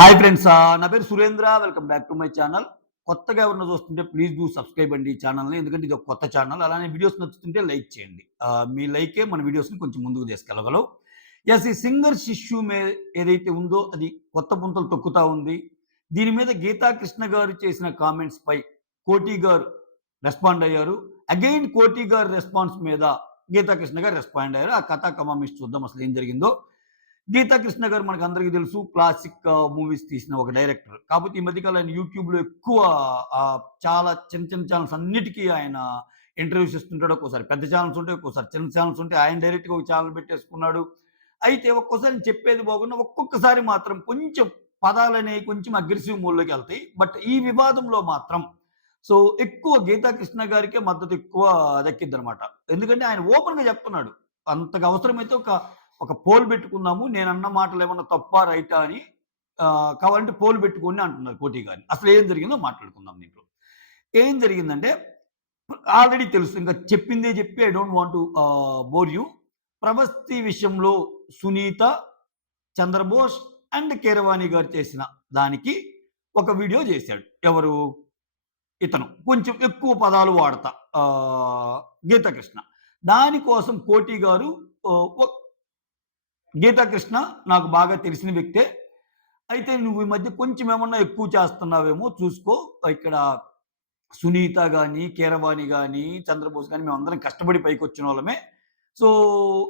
Hi friends, నా పేరు Surendra. Welcome back to my channel. కొత్తగా ఎవరైనా చూస్తుంటే ప్లీజ్ డూ సబ్స్క్రైబ్ అండి ఈ ఛానల్ని. ఎందుకంటే ఇది ఒక కొత్త ఛానల్. అలానే వీడియోస్ నచ్చుతుంటే లైక్ చేయండి. మీ లైకే మన వీడియోస్ని కొంచెం ముందుకు తీసుకెళ్ళగలవు. ఎస్, ఈ సింగర్స్ ఇష్యూ ఏదైతే ఉందో అది కొత్త పుంతలు తొక్కుతా ఉంది. దీని మీద గీతా కృష్ణ గారు చేసిన కామెంట్స్ పై కోటి గారు రెస్పాండ్ అయ్యారు. అగైన్ కోటి గారు రెస్పాన్స్ మీద గీతా కృష్ణ గారు రెస్పాండ్ అయ్యారు. ఆ కథా కమామిష్ చూద్దాం అసలు ఏం జరిగిందో. గీతా కృష్ణ గారు మనకు అందరికీ తెలుసు, క్లాసిక్ మూవీస్ తీసిన ఒక డైరెక్టర్. కాకపోతే ఈ మధ్యకాలం ఆయన యూట్యూబ్‌లో ఎక్కువ చాలా చిన్న చిన్న ఛానెల్స్ అన్నిటికి ఆయన ఇంటర్వ్యూస్ ఇస్తుంటాడు. ఒక్కోసారి పెద్ద ఛానెల్స్ ఉంటాయి, ఒక్కోసారి చిన్న ఛానెల్స్ ఉంటాయి. ఆయన డైరెక్ట్‌గా ఒక ఛానెల్ పెట్టేసుకున్నాడు. అయితే ఒక్కోసారి చెప్పేది బాగున్నా, ఒక్కొక్కసారి మాత్రం కొంచెం పదాలనేవి కొంచెం అగ్రెసివ్ మోడ్‌లోకి ఎళ్తాయి. బట్ ఈ వివాదంలో మాత్రం సో ఎక్కువ గీతా కృష్ణ గారికే మద్దతు ఎక్కువ దక్కిద్దనమాట. ఎందుకంటే ఆయన ఓపెన్‌గా చెప్తున్నాడు. అంతగా అవసరమైతే ఒక పోల్ పెట్టుకుందాము. నేనన్న మాటలు ఏమన్నా తప్పా, రైటా అని కావాలంటే పోల్ పెట్టుకోండి అంటున్నారు కోటి గారిని. అసలు ఏం జరిగిందో మాట్లాడుకుందాం దీంట్లో. ఏం జరిగిందంటే ఆల్రెడీ తెలుసు. ఇంకా చెప్పిందే చెప్పి I don't want to bore you. Pravasthi విషయంలో సునీత, చంద్రబోస్ అండ్ కీరవాణి గారు చేసిన దానికి ఒక వీడియో చేశాడు. ఎవరు? ఇతను. కొంచెం ఎక్కువ పదాలు వాడతా గీతాకృష్ణ. దానికోసం కోటి గారు గీతాకృష్ణ నాకు బాగా తెలిసిన వ్యక్తే. అయితే నువ్వు ఈ మధ్య కొంచెం ఏమన్నా ఎక్కువ చేస్తున్నావేమో చూసుకో. ఇక్కడ సునీత గాని, కీరవాణి గాని, చంద్రబోస్ గాని మేమందరం కష్టపడి పైకొచ్చినోళ్ళమే. సో,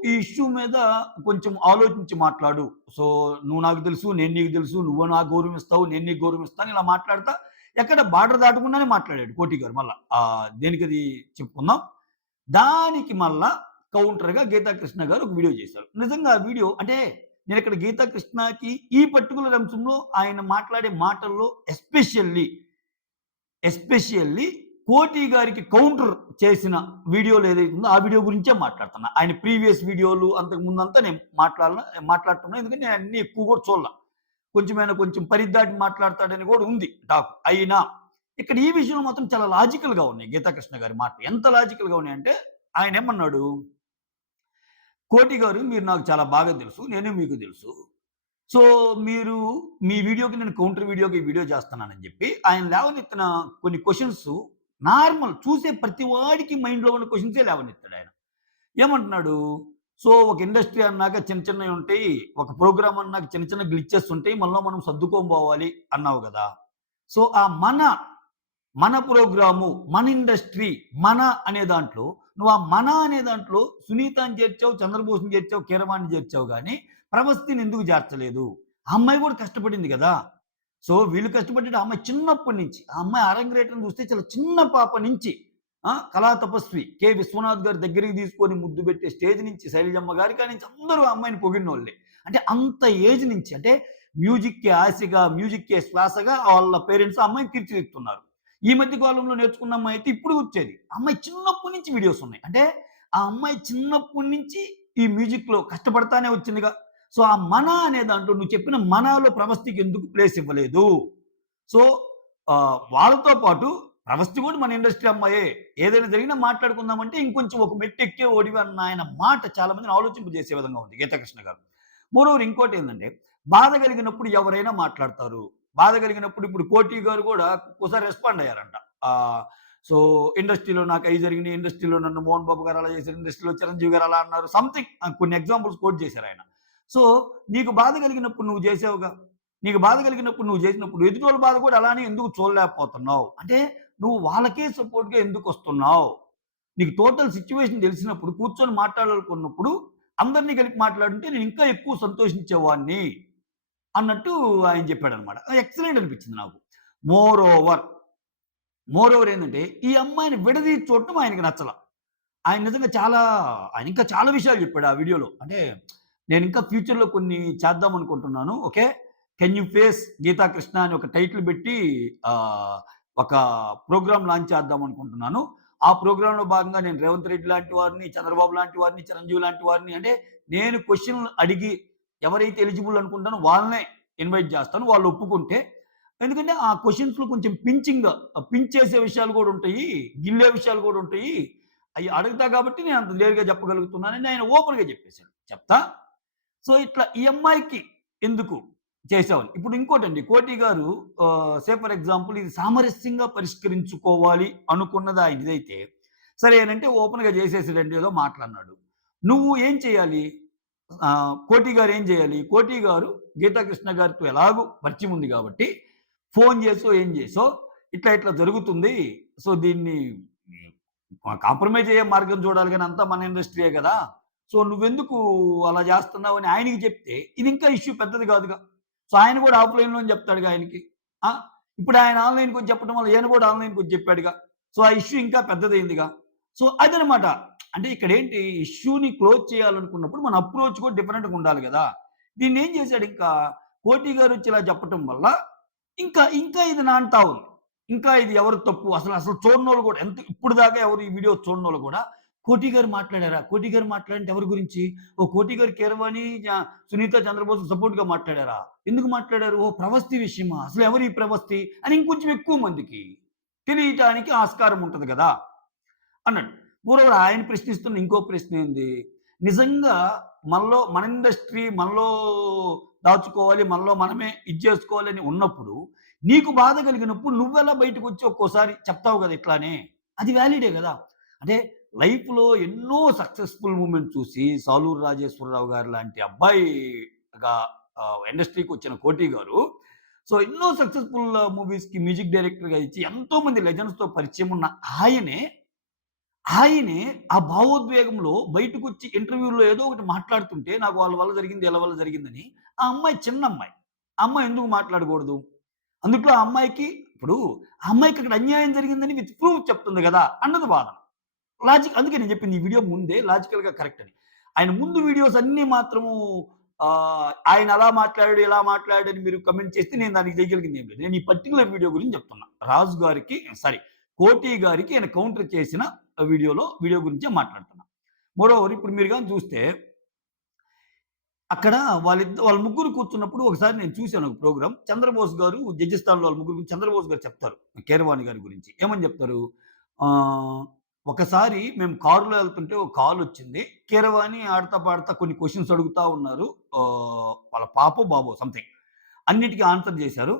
ఈ ఇష్యూ మీద కొంచెం ఆలోచించి మాట్లాడు. సో, నువ్వు నాకు తెలుసు, నేను నీకు తెలుసు, నువ్వు నాకు గౌరవిస్తావు, నేను నీకు గౌరవిస్తాను ఇలా మాట్లాడతా ఎక్కడ బార్డర్ దాటకుండానే మాట్లాడాడు కోటి గారు మళ్ళా. దేనికది చెప్పుకుందాం. దానికి మళ్ళా కౌంటర్‌గా గీతాకృష్ణ గారు ఒక వీడియో చేశారు. నిజంగా ఆ వీడియో అంటే నేనిక్కడ గీతాకృష్ణకి ఈ పర్టిక్యులర్ అంశంలో ఆయన మాట్లాడే మాటల్లో ఎస్పెషల్లీ కోటి గారికి కౌంటర్ చేసిన వీడియోలు ఏదైతే ఉందో ఆ వీడియో గురించే మాట్లాడుతున్నా. ఆయన ప్రీవియస్ వీడియోలు అంతకు ముందంతా నేను మాట్లాడుతున్నా. ఎందుకంటే నేను అన్నీ ఎక్కువ కూడా చూడలా. కొంచెం పరిద్దాటి మాట్లాడతాడని కూడా ఉంది టాక్. అయినా ఇక్కడ ఈ విషయంలో మాత్రం చాలా లాజికల్‌గా ఉన్నాయి గీతాకృష్ణ గారి మాటలు. ఎంత లాజికల్‌గా ఉన్నాయంటే ఆయనేమన్నాడు, కోటి గారు మీరు నాకు చాలా బాగా తెలుసు. నేను మీకు తెలుసు. సో, మీరు మీ వీడియోకి నేను కౌంటర్ వీడియోకి ఈ వీడియో చేస్తున్నానని చెప్పి ఆయన లేవనెత్తిన కొన్ని క్వెషన్స్ నార్మల్ చూసే ప్రతి వాడికి మైండ్‌లో ఉన్న క్వెషన్సే లేవనెత్తాడు ఆయన. ఏమంటున్నాడు? సో, ఒక ఇండస్ట్రీ అన్నాక చిన్న చిన్నవి ఉంటాయి. ఒక ప్రోగ్రామ్ అన్నాక చిన్న చిన్న గ్లిచెస్ ఉంటాయి. మనలో మనం సర్దుకొని పోవాలి అన్నావు గదా! సో, ఆ మన ప్రోగ్రాము, మన ఇండస్ట్రీ, మన అనే దాంట్లో నువ్వు ఆ మన అనే దాంట్లో సునీతని చేర్చావు, చంద్రబోస్‌ని చేర్చావు, కీరవాణిని చేర్చావు గానీ, ప్రభస్తిని ఎందుకు చేర్చలేదు? ఆ అమ్మాయి కూడా కష్టపడింది గదా! సో, వీళ్ళు కష్టపడ్డట్టు ఆ అమ్మాయి చిన్నప్పటి నుంచి, ఆ అమ్మాయి అరంగేట్రం చూస్తే చాలా చిన్న పాప నుంచి కళా తపస్వి కె. విశ్వనాథ్ గారి దగ్గరికి తీసుకొని ముద్దు పెట్టే స్టేజ్ నుంచి శైలజమ్మ గారి కాడి నుంచి అందరూ ఆ అమ్మాయిని పొగిడినోళ్ళే. అంటే అంత ఏజ్ నుంచి అంటే మ్యూజిక్‌కి ఆశగా, మ్యూజిక్‌కే శ్వాసగా వాళ్ళ పేరెంట్స్ ఆ అమ్మాయిని తీర్చిదిద్దుతున్నారు. ఈ మధ్య కాలంలో నేర్చుకున్న అమ్మాయి అయితే ఇప్పుడు వచ్చేది. అమ్మాయి చిన్నప్పటి నుంచి వీడియోస్ ఉన్నాయి. అంటే ఆ అమ్మాయి చిన్నప్పటి నుంచి ఈ మ్యూజిక్‌లో కష్టపడతానే వచ్చిందిగా. సో, ఆ మన అనే దాంట్లో నువ్వు చెప్పిన మనలో ప్రభస్తికి ఎందుకు ప్లేస్ ఇవ్వలేదు? సో, వాళ్ళతో పాటు ప్రభస్తి కూడా మన ఇండస్ట్రీ అమ్మాయే. ఏదైనా జరిగినా మాట్లాడుకుందామంటే ఇంకొంచెం ఒక మెట్టు ఎక్కే ఓడివి అన్న ఆయన మాట చాలా మందిని ఆలోచింపజేసే విధంగా ఉంది గీతాకృష్ణ గారు. మోరోవర్ ఇంకోటేందంటే బాధ కలిగినప్పుడు ఎవరైనా మాట్లాడతారు. బాధ కలిగినప్పుడు ఇప్పుడు 'కోటి' గారు కూడా ఒక్కోసారి రెస్పాండ్ అయ్యారంట. ఆహ్, సో, ఇండస్ట్రీలో నాకు అయి జరిగినాయి. ఇండస్ట్రీలో నన్ను 'మోహన్ బాబు' గారు అలా చేశారు. ఇండస్ట్రీలో 'చిరంజీవి' గారు అలా అన్నారు. సంథింగ్ కొన్ని ఎగ్జాంపుల్స్ కోట్ చేశారాయన. సో, నీకు బాధ కలిగినప్పుడు నువ్వు చేసావుగా. నీకు బాధ కలిగినప్పుడు నువ్వు చేసినప్పుడు ఎదుటోళ్ళ బాధ కూడా అలానే ఎందుకు చూడలేకపోతున్నావు? అంటే నువ్వు వాళ్ళకే సపోర్ట్‌గా ఎందుకొస్తున్నావు? నీకు టోటల్ సిట్యుయేషన్ తెలిసినప్పుడు కూర్చొని మాట్లాడాలనుకున్నప్పుడు అందరిని కలిపి మాట్లాడుంటే నేను ఇంకా ఎక్కువ సంతోషించేవాడిని. అన్నట్టు ఆయన చెప్పాడనమాట. ఎక్సలెంట్ అనిపించింది నాకు. మోర్ ఓవర్, ఏందంటే ఈ అమ్మాయిని విడదీసి చూడటం ఆయనకి నచ్చల. ఆయన నిజంగా ఆయన ఇంకా చాలా విషయాలు చెప్పాడు ఆ వీడియోలో. అంటే నేను ఇంకా ఫ్యూచర్‌లో కొన్ని చేద్దాం అనుకుంటున్నాను. Okay. Can you face Geetha Krishna అని ఒక టైటిల్ పెట్టి ఒక ప్రోగ్రామ్ లాంచ్ చేద్దాం అనుకుంటున్నాను. ఆ ప్రోగ్రామ్‌లో భాగంగా నేను రేవంత్ రెడ్డి లాంటి వారిని, చంద్రబాబు లాంటి వారిని, చిరంజీవి లాంటి వారిని అంటే నేను క్వెషన్‌లు అడిగి ఎవరైతే ఎలిజిబుల్ అనుకుంటానో వాళ్ళనే ఇన్వైట్ చేస్తాను. వాళ్ళు ఒప్పుకుంటే. ఎందుకంటే ఆ క్వెషన్స్‌లో కొంచెం పించ్ చేసే విషయాలు కూడా ఉంటాయి. గిల్లే విషయాలు కూడా ఉంటాయి. అయి అడుగుతా కాబట్టి నేను అంత క్లియర్‌గా చెప్పగలుగుతున్నానని ఆయన ఓపెన్‌గా చెప్పేసాడు. చెప్తా. సో, ఇట్లా ఈ అమ్మాయికి ఎందుకు చేసేవాళ్ళు. ఇప్పుడు ఇంకోటండి 'కోటి' గారు సే ఫర్ ఎగ్జాంపుల్ ఇది సామరస్యంగా పరిష్కరించుకోవాలి అనుకున్నది ఆయనదైతే, సరే అనంటే ఓపెన్‌గా చేసేసాడండి ఏదో మాటలన్నాడు. నువ్వు ఏం చేయాలి? 'కోటి' గారు ఏం చేయాలి? 'కోటి' గారు గీతాకృష్ణ గారితో ఎలాగో పరిచయం ఉంది కాబట్టి, ఫోను చేసో, ఏం చేసో ఇట్లా ఇట్లా జరుగుతుంది. సో, దీన్ని కాంప్రమైజ్ అయ్యే మార్గం చూడాలి గానీ అంతా మన ఇండస్ట్రీయే గదా! సో, నువ్వెందుకు అలా జేస్తున్నావని ఆయనకి జెప్తే, ఇది ఇంకా ఇష్యూ పెద్దది గాదుగా. సో, ఆయన గూడా ఆఫ్‌లైన్‌లోనే జెప్తాడుగా ఆయనకి. ఆ! ఇప్పుడు ఆయన ఆన్‌లైన్‌కొచ్చి చెప్పడం వల్ల ఈయన గూడా ఆన్‌లైన్‌కొచ్చి జెప్పాడుగా. సో, ఆ ఇష్యూ ఇంకా పెద్దదయిందిగా. సో, అదనమాట. అంటే ఇక్కడేంటి ఇష్యూని క్లోజ్ చేయాలనుకున్నప్పుడు మన అప్రోచ్ కూడా డిఫరెంట్‌గా ఉండాలి గదా! దీన్నేం జేశాడింకా 'కోటి' గారొచ్చి ఇలా చెప్పటం వల్ల ఇంకా ఇది నానుతా ఉంది. ఇంకా ఇది ఎవరు తప్పు అసలు చూడనోళ్ళు గూడా ఇప్పుడు దాకా ఎవరు ఈ వీడియో చూడనోళ్ళు గూడా 'కోటి' గారు మాట్లాడారా? 'కోటి' గారు మాట్లాడింది ఎవరి గురించి? ఓహ్! 'కోటి' గారు 'కీరవాణి', 'సునీత చంద్రబోస్‌కి సపోర్ట్‌గా మాట్లాడారా? ఎందుకు మాట్లాడారు? ఓహ్! ప్రవస్తి విషయమా? అసలు ఎవరు ఈ ప్రవస్తి? అని ఇంకొంచెం ఎక్కువ మందికి తెలియటానికి ఆస్కారం ఉంటది గదా! అన్నాడు. మోరోవర్ ఆయన ప్రశ్నిస్తున్న ఇంకో ప్రశ్నేంది? నిజంగా మన ఇండస్ట్రీ మనలో దాచుకోవాలి. మనలో మనమే ఇది జేసుకోవాలని ఉన్నప్పుడు, నీకు బాధ కలిగినప్పుడు నువ్వెలా బయటకొచ్చి ఒక్కోసారి చెప్తావు గదా! ఇట్లానే. అది వాలిడే గదా! అంటే లైఫ్‌లో ఎన్నో సక్సెస్‌ఫుల్ మూమెంట్స్ చూసి 'సాలూరు రాజేశ్వరరావు' గారు లాంటి అబ్బాయిగా ఇండస్ట్రీకొచ్చిన 'కోటి' గారు సో, ఎన్నో సక్సెస్‌ఫుల్ మూవీస్‌కి మ్యూజిక్ డైరెక్టర్‌గా ఇచ్చి ఎంతోమంది లెజెండ్స్‌తో పరిచయం ఉన్న ఆయనే ఆయనే ఆ భావోద్వేగంలో బయటకొచ్చి ఇంటర్వ్యూలో ఏదో ఒకటి మాట్లాడుతుంటే, నాకు వాళ్ళ వల్ల జరిగింది, ఈళ్ళ వల్ల జరిగిందని. ఆ అమ్మాయి చిన్న అమ్మాయి. ఆ అమ్మాయి ఎందుకు మాట్లాడకూడదు? అందుట్లో ఆ అమ్మాయికి ఇప్పుడు ఆ అమ్మాయికి అక్కడ అన్యాయం జరిగిందని విత్ ప్రూఫ్ చెప్తుంది గదా! అన్నది వాదన. అందుకే నేను చెప్పింది ఈ వీడియో ముందే లాజికల్‌గా కరెక్ట్ అని. ఆయన ముందు వీడియోస్ అన్నీ మాత్రము ఆయన అలా మాట్లాడాడు, ఇలా మాట్లాడాడు అని మీరు కామెంట్ చేస్తే నేను దానికి చేయగలిగింది ఏం లేదు. నేను ఈ పర్టిక్యులర్ వీడియో గురించి చెప్తున్నా. రాజు గారికి సారీ 'కోటి' గారికి ఆయన కౌంటర్ చేసిన వీడియో గురించే మాట్లాడుతున్నా. మోరోవర్ ఇప్పుడు మీరు గాని చూస్తే అక్కడ వాళ్ళ ముగ్గురు కూర్చున్నప్పుడు ఒకసారి నేను చూసాను ఒక ప్రోగ్రామ్. 'చంద్రబోస్' గారు జడ్జి స్థానంలో వాళ్ళ ముగ్గురు 'చంద్రబోస్' గారు చెప్తారు. 'కీరవాణి' గారి గురించి. ఏమని చెప్తారు? ఆహ్, ఒకసారి మేము కారులో ఎళ్తుంటే ఒక కాలొచ్చింది. 'కీరవాణి' ఆడతా పాడతా కొన్ని క్వెషన్స్ అడుగుతా ఉన్నారు. వాళ్ళ పాపో, బాబో సంథింగ్. అన్నిటికి ఆన్సర్ జేశారు.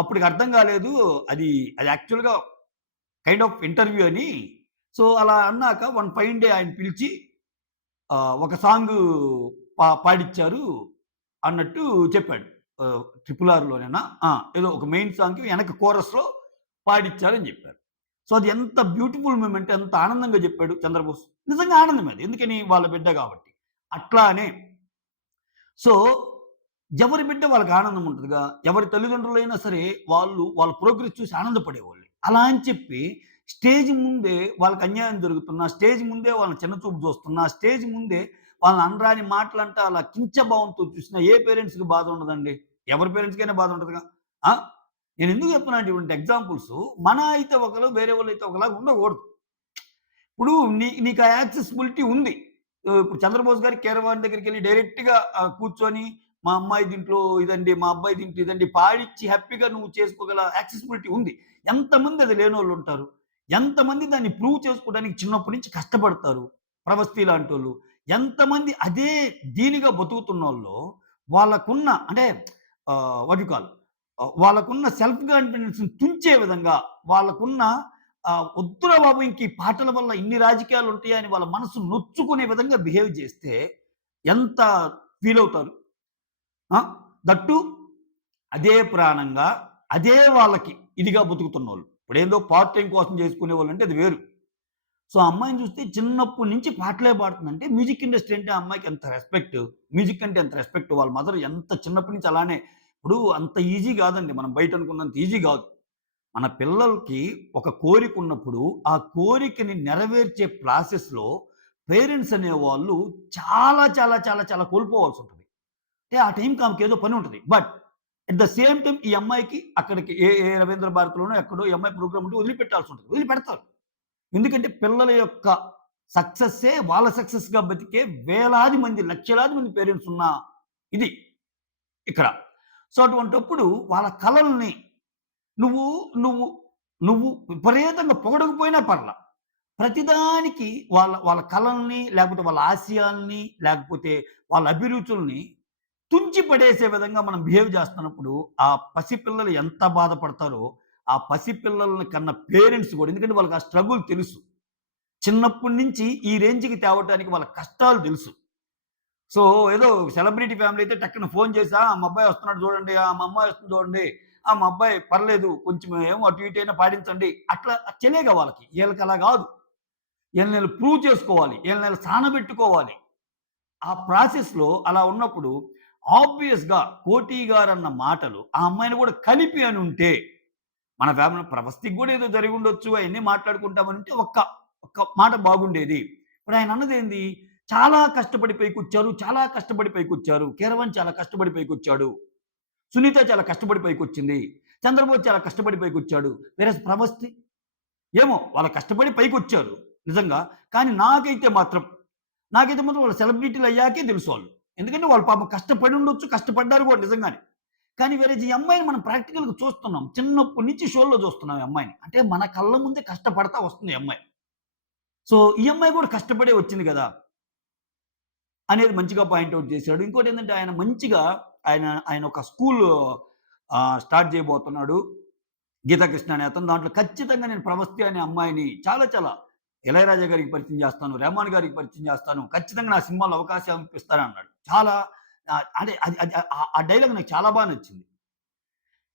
అప్పటికి అర్థం కాలేదు. అది అది యాక్చువల్‌గా కైండ్ ఆఫ్ ఇంటర్వ్యూ అని. సో, అలా అన్నాక వన్ ఫైన్ డే ఆయన పిలిచి ఒక సాంగు పాడిచ్చారు అన్నట్టు చెప్పాడు. 'ట్రిపుల్ ఆర్‌లోనేనా? ఏదో ఒక మెయిన్ సాంగ్‌కి వెనక కోరస్‌లో పాడిచ్చారని జెప్పారు. సో, అది ఎంత బ్యూటిఫుల్ మూమెంట్ ఎంత ఆనందంగా జెప్పాడు 'చంద్రబోస్.' నిజంగా ఆనందమే అది. ఎందుకని? వాళ్ళ బిడ్డ గాబట్టి. అట్లానే సో, ఎవరి బిడ్డ వాళ్ళకి ఆనందం ఉంటదిగా. ఎవరి తల్లిదండ్రులైనా సరే వాళ్ళ ప్రోగ్రెస్ చూసి ఆనందపడేవాళ్ళు. అలా అని చెప్పి స్టేజ్ ముందే వాళ్ళకి అన్యాయం జరుగుతున్నా, స్టేజ్ ముందే వాళ్ళని చిన్న చూపు చూస్తున్నా, స్టేజ్ ముందే వాళ్ళని అనరాని మాటలంటా అలా కించభావంతో చూసినా ఏ పేరెంట్స్‌కి బాధ ఉండదండి. ఎవరి పేరెంట్స్‌కైనా బాధ ఉంటదిగా. ఆ! నేనెందుకు చెప్తున్నా అంటే ఇటువంటి ఎగ్జాంపుల్స్ మన అయితే ఒకలు, వేరే వాళ్ళైతే ఒకలాగా ఉండకూడదు. ఇప్పుడు నీకా యాక్సెసిబిలిటీ ఉంది. ఇప్పుడు 'చంద్రబోస్' గారి 'కీరవాణి' దగ్గరికెళ్లి డైరెక్ట్‌గా కూర్చొని మా అమ్మాయి దీంట్లో ఇదండి, మా అబ్బాయి దీంట్లో ఇదండి పాడిచ్చి హ్యాపీగా నువ్వు చేసుకోగల యాక్సెసిబిలిటీ ఉంది. ఎంతమంది అది లేనోళ్ళుంటారు. ఎంతమంది దాన్ని ప్రూవ్ చేసుకోవడానికి చిన్నప్పటి నుంచి కష్టపడతారు. 'ప్రవస్తి' లాంటోళ్ళు. ఎంతమంది అదే దీనిగా బతుకుతున్నోళ్ళు వాళ్ళకున్న అంటే వాట్ యూ కాల్ వాళ్ళకున్న సెల్ఫ్ కాన్ఫిడెన్స్‌ని తుంచే విధంగా వాళ్ళకున్న వద్దురా బాబు ఇంక ఈ పాటల వల్ల ఇన్ని రాజకీయాలుంటాయా అని వాళ్ళ మనసు నొచ్చుకునే విధంగా బిహేవ్ చేస్తే ఎంత ఫీలవుతారు? ఆ! దట్ టూ అదే ప్రాణంగా, అదే వాళ్ళకి ఇదిగా బతుకుతున్నోళ్ళు. ఇప్పుడేందో పార్ట్ టైమ్ కోసం చేసుకునేవాళ్ళంటే అది వేరు. సో, ఆ అమ్మాయిని చూస్తే చిన్నప్పటి నుంచి పాటలే పాడుతుందంటే మ్యూజిక్ ఇండస్ట్రీ అంటే ఆ అమ్మాయికి ఎంత రెస్పెక్ట్. మ్యూజిక్ అంటే ఎంత రెస్పెక్ట్. వాళ్ళ మదర్ ఎంత చిన్నప్పటి నుంచి అలానే ఇప్పుడు అంత ఈజీ గాదండి. మనం బయట అనుకున్నంత ఈజీ గాదు. మన పిల్లలకి ఒక కోరికున్నప్పుడు, ఆ కోరికని నెరవేర్చే ప్రాసెస్‌లో పేరెంట్స్ అనేవాళ్ళు చాలా, చాలా, చాలా, చాలా కోల్పోవాల్సుంటది. అంటే ఆ టైంకి ఆమెకేదో పనుంటది. But at the same time ఈ అమ్మాయికి అక్కడికి రవీంద్ర భారతిలోనో ఎక్కడో ఈ అమ్మాయి ప్రోగ్రామ్ ఉంటే వదిలిపెట్టాల్సుంటది. వదిలిపెడతారు. ఎందుకంటే పిల్లల యొక్క సక్సెస్సే వాళ్ళ సక్సెస్‌గా బతికే వేలాది మంది, లక్షలాది మంది పేరెంట్స్ ఉన్న ఇది ఇక్కడ. సో, అటువంటప్పుడు వాళ్ళ కలల్ని నువ్వు నువ్వు నువ్వు విపరీతంగా పొగడకపోయినా పర్లా. ప్రతిదానికి వాళ్ళ వాళ్ళ కలల్ని, లేకపోతే వాళ్ళ ఆశయాల్ని, లేకపోతే వాళ్ళ అభిరుచుల్ని తుంచి పడేసే విధంగా మనం బిహేవ్ చేస్తున్నప్పుడు, ఆ పసిపిల్లలు ఎంత బాధపడతారో, ఆ పసిపిల్లలని కన్న పేరెంట్స్ కూడా ఎందుకంటే వాళ్ళకి ఆ స్ట్రగుల్ తెలుసు. చిన్నప్పటి నుంచి ఈ రేంజ్‌కి తేవటానికి వాళ్ళ కష్టాలు తెలుసు. సో, ఏదో సెలబ్రిటీ ఫ్యామిలీ అయితే టక్కున ఫోను చేసి, మా అబ్బాయి వస్తున్నాడు చూడండి, మా అమ్మాయి వస్తుంది చూడండి, మా అబ్బాయి పర్లేదు కొంచెం ఏమో అటు ఇటు అయినా పాటించండి. అట్లా తెలియక వాళ్ళకి. ఈళ్ళకి అలా గాదు. ఈళ్ళని ప్రూవ్ చేసుకోవాలి. ఈళ్ళని సానబెట్టుకోవాలి. ఆ ప్రాసెస్‌లో అలా ఉన్నప్పుడు ఆబ్వియస్‌గా 'కోటి' గారన్న మాటలు ఆ అమ్మాయిని గూడా కలిపి అనుంటే, మన ఫ్యామిలీలో ప్రవస్థికి గూడా ఏదో జరిగుండొచ్చు. అయన్నీ మాట్లాడుకుంటామనంటే ఒక్క మాట బాగుండేది. ఇప్పుడు ఆయన అన్నదేంది? చాలా కష్టపడి పైకొచ్చారు. చాలా కష్టపడి పైకొచ్చారు. కీరవాణి చాలా కష్టపడి పైకొచ్చాడు. సునీత చాలా కష్టపడి పైకొచ్చింది. చంద్రబోస్ చాలా కష్టపడి పైకొచ్చాడు. వేరేస్ ప్రభస్‌ది ఏమో వాళ్ళు కష్టపడి పైకొచ్చారు నిజంగా. కానీ నాకైతే మాత్రం వాళ్ళు సెలబ్రిటీలయ్యాకే తెలుసు వాళ్ళు. ఎందుకంటే వాళ్ళు పాపం కష్టపడి ఉండొచ్చు, కష్టపడ్డారు కూడా నిజంగానే. కానీ వేరేజ్ ఈ అమ్మాయిని మనం ప్రాక్టికల్‌గా చూస్తున్నాం. చిన్నప్పటి నుంచి షోల్లో చూస్తున్నాం ఈ అమ్మాయిని. అంటే మన కళ్ళ ముందే కష్టపడతా వస్తుంది ఈ అమ్మాయి. సో, ఈ అమ్మాయి కూడా కష్టపడే వచ్చింది గదా! అనేది మంచిగా పాయింట్ ఔట్ చేశాడు. ఇంకోటేంటంటే ఆయన మంచిగా ఆయన ఒక స్కూల్ స్టార్ట్ చేయబోతున్నాడు. గీతాకృష్ణ అనే అతను. దాంట్లో ఖచ్చితంగా నేను 'ప్రవస్తి' అనే అమ్మాయిని చాలా చాలా ఇళయరాజా గారికి పరిచయం చేస్తాను. రెహమాన్ గారికి పరిచయం చేస్తాను. ఖచ్చితంగా నా సినిమాలో అవకాశం ఇప్పిస్తానన్నాడు. చాలా అంటే అది అది ఆ డైలాగ్ నాకు చాలా బా నచ్చింది.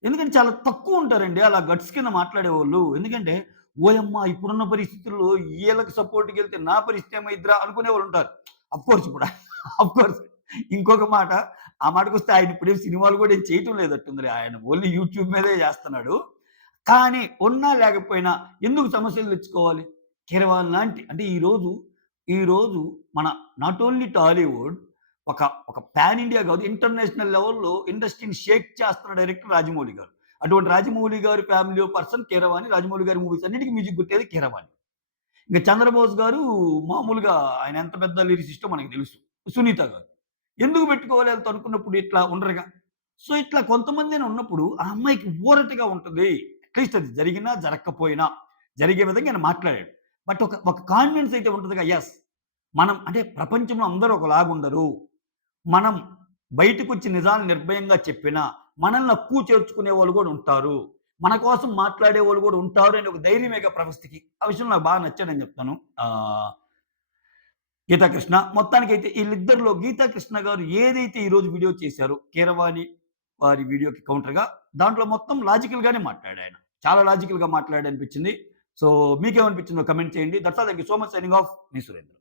ఎందుకంటే చాలా తక్కువుంటారండి అలా గట్స్ కింద మాట్లాడేవోళ్ళు. ఎందుకంటే, ఓయమ్మ! ఇప్పుడున్న పరిస్థితుల్లో ఈళ్ళకి సపోర్ట్‌గెళ్తే నా పరిస్థితి ఏమైద్దిరా అనుకునేవాళ్ళుంటారు. అఫ్‌కోర్స్ ఇప్పుడు అఫ్‌కోర్స్ ఇంకొక మాట, ఆ మాటకొస్తే ఆయన ఇప్పుడేం సినిమాలు కూడా ఏం చేయటం లేదట్టుందిలే. ఆయన ఓన్లీ యూట్యూబ్ మీదే చేస్తన్నాడు. కానీ ఉన్నా లేకపోయినా ఎందుకు సమస్యలు తెచ్చుకోవాలి? 'కీరవాణి' లాంటి అంటే ఈరోజు మన నాట్ ఓన్లీ టాలీవుడ్ ఒక ఒక పాన్ ఇండియా కాదు ఇంటర్నేషనల్ లెవెల్‌లో ఇండస్ట్రీని షేక్ చేస్తున్న డైరెక్టర్ రాజమౌళి గారు. అటువంటి రాజమౌళి గారి ఫ్యామిలీ పర్సన్ 'కీరవాణి'. రాజమౌళి గారి మూవీస్ అన్నిటికి మ్యూజిక్ కొట్టేది 'కీరవాణి'. ఇంక 'చంద్రబోస్' గారు మామూలుగా ఆయన ఎంత పెద్ద లిరిసిస్టో మనకు తెలుసు. 'సునీత' గారు. ఎందుకు పెట్టుకోవాలి ఆళ్ళతో అనుకున్నప్పుడు ఇట్లా ఉండరుగా. సో, ఇట్లా కొంతమందిని ఉన్నప్పుడు ఆ అమ్మాయికి ఊరటగా ఉంటది. అట్‌లీస్ట్ అది జరిగినా, జరక్కపోయినా జరిగే విధంగా ఆయన మాట్లాడాడు. బట్ ఒక కాన్ఫిడెన్స్ అయితే ఉంటదిగా. యెస్. మనం అంటే ప్రపంచంలో అందరూ ఒకలాగుండరు. మనం బయటకొచ్చి నిజాలు నిర్భయంగా చెప్పినా, మనల్ని హక్కువ చేర్చుకునేవాళ్ళు గూడా ఉంటారు. మన కోసం మాట్లాడేవాళ్ళు గూడా ఉంటారు అనే ఒక ధైర్యమేగా ప్రవస్థికి. ఆ విషయం నాకు బాగా నచ్చాడని చెప్తాను. గీతాకృష్ణ. మొత్తానికైతే ఈళ్ళిద్దరిలో గీతాకృష్ణ గారు ఏదైతే ఈరోజు వీడియో చేశారో, కీరవాణి వారి వీడియోకి కౌంటర్‌గా దాంట్లో మొత్తం లాజికల్‌గానే మాట్లాడాయన. చాలా లాజికల్‌గా మాట్లాడాడనిపించింది. సో, మీకేమనిపించిందో కామెంట్ చేయండి. That's all. Thank you so much. Signing off. Me Surendra.